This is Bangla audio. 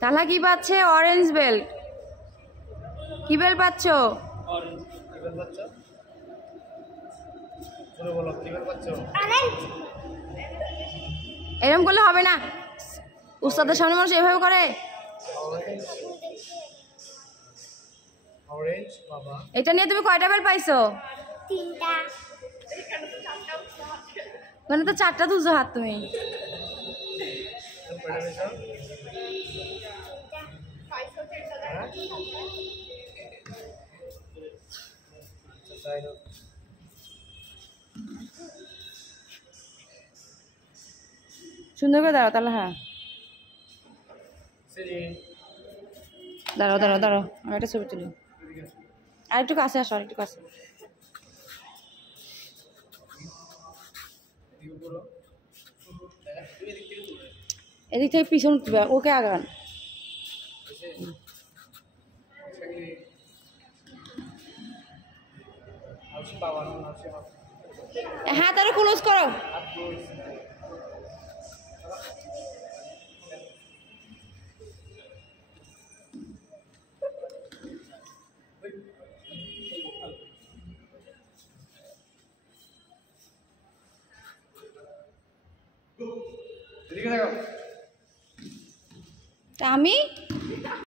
তাহলে কি পাচ্ছে? Orange belt. কি বেল্ট পাচ্ছ? এরকম করলে হবে না, উস্তাদের সামনে মানুষ এভাবে করে। এটা নিয়ে তুমি কয়টা বেল্ট পাইছো? 3টা। মানে তো 4টা তুলছো হাত তুমি। সুন্দর করে দাঁড়াও তাহলে। হ্যাঁ দাঁড়াও দাঁড়াও দাঁড়াও, আমি একটা ছবি তুলি। আর একটু কাছে আসো, আর একটু কাছে। এদিক থেকে পিছন তুলবে, ওকে আগান। হ্যাঁ তাহলে ক্লোজ করো। আমি